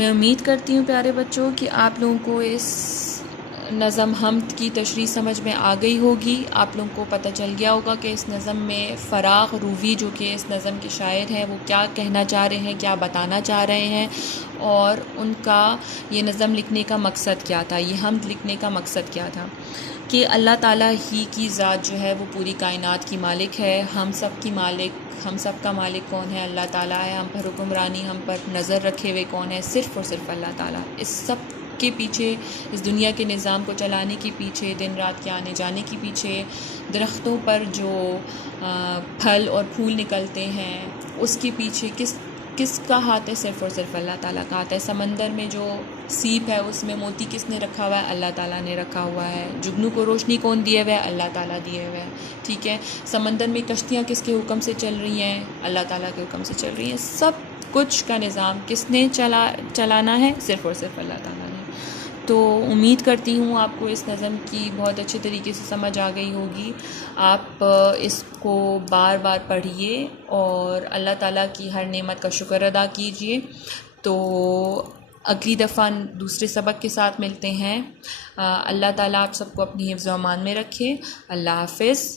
मैं उम्मीद करती हूँ प्यारे बच्चों कि आप लोगों को इस नज़म हम्द की तशरीह समझ में आ गई होगी। आप लोगों को पता चल गया होगा कि इस नज़म में फ़राग़ रूवी जो कि इस नज़म के शायर हैं वो क्या कहना चाह रहे हैं, क्या बताना चाह रहे हैं और उनका ये नज़म लिखने का मकसद क्या था, ये हम्द लिखने का मकसद क्या था कि अल्लाह ताला ही की ज़ात जो है वो पूरी कायनात की मालिक है। हम सब की मालिक, हम सब का मालिक कौन है? अल्लाह ताला है। हम पर हुक्मरानी, हम पर नज़र रखे हुए कौन है? सिर्फ़ और सिर्फ अल्लाह ताला। इस सब के पीछे, इस दुनिया के निज़ाम को चलाने के पीछे, दिन रात के आने जाने के पीछे, दरख्तों पर जो फल और फूल निकलते हैं उसके पीछे किसका हाथ है? सिर्फ़ और सिर्फ अल्लाह ताला का हाथ है। समंदर में जो सीप है उसमें मोती किसने रखा हुआ है? अल्लाह ताला ने रखा हुआ है। जुगनू को रोशनी कौन दिए हुआ है? अल्लाह ताला दिए हुए है। ठीक है। समंदर में कश्तियाँ किसके हुक्म से चल रही हैं? अल्लाह ताला के हुक्म से चल रही हैं। सब कुछ का निज़ाम किसने चलाना है? सिर्फ़ और सिर्फ अल्लाह ताला ने। तो उम्मीद करती हूँ आपको इस नज़म की बहुत अच्छे तरीके से समझ आ गई होगी। आप इसको बार बार पढ़िए और अल्लाह ताला की हर नेमत का शुक्र अदा कीजिए। तो अगली दफ़ा दूसरे सबक के साथ मिलते हैं। अल्लाह ताला आप सबको अपनी हिफ्ज़ व अमान में रखे। अल्लाह हाफ़िज़।